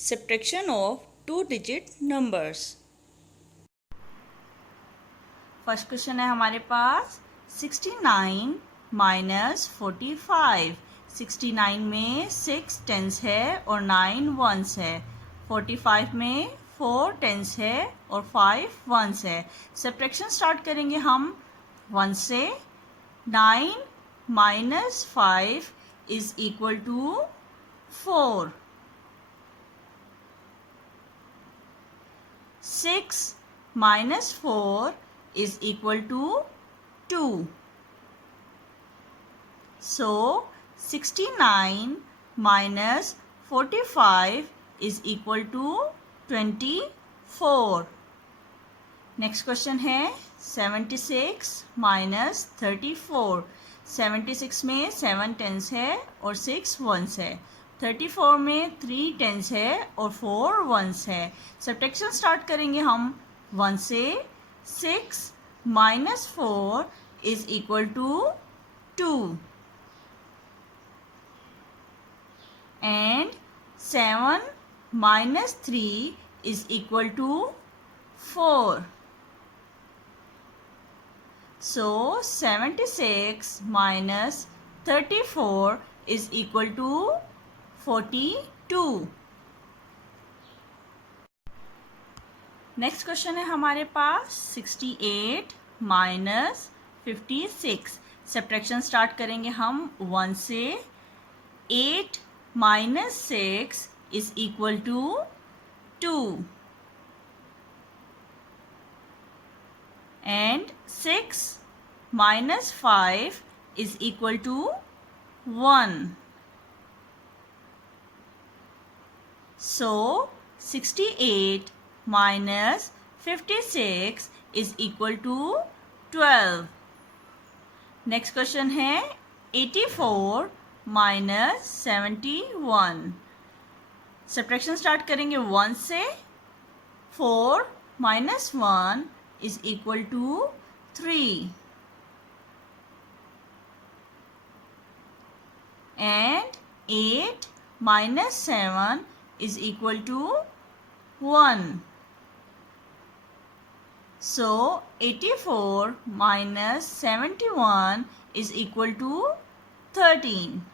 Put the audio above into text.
Subtraction of two-digit numbers. First question है हमारे पास 69 minus 45। 69 में 6 टेंस है और 9 वंस है। 45 में 4 टेंस है और 5 वंस है। सब्ट्रैक्शन स्टार्ट करेंगे हम 1 से। 9 minus 5 is equal to 4। 6 minus 4 is equal to 2. So 69 minus 45 is equal to 24. Next question है 76 minus 34. 76 में 7 टेंस है और 6 वंस है। 34 में 3 टेंस है और 4 वंस है। सब्ट्रैक्शन स्टार्ट करेंगे हम 1 से। 6 minus 4 is equal to 2 and 7 minus 3 is equal to 4. So 76 minus 34 is equal to 42. Next question है हमारे पास 68 माइनस 56। सब्ट्रैक्शन स्टार्ट करेंगे हम 1 से। 8 minus 6 is equal to 2 and 6 minus 5 is equal to 1. So 68 minus 56 is equal to 12. Next question है 84 minus 71. Subtraction start करेंगे 1 से। 4 minus 1 is equal to 3 and 8 minus 7 is equal to 1. So 84 minus 71 is equal to 13.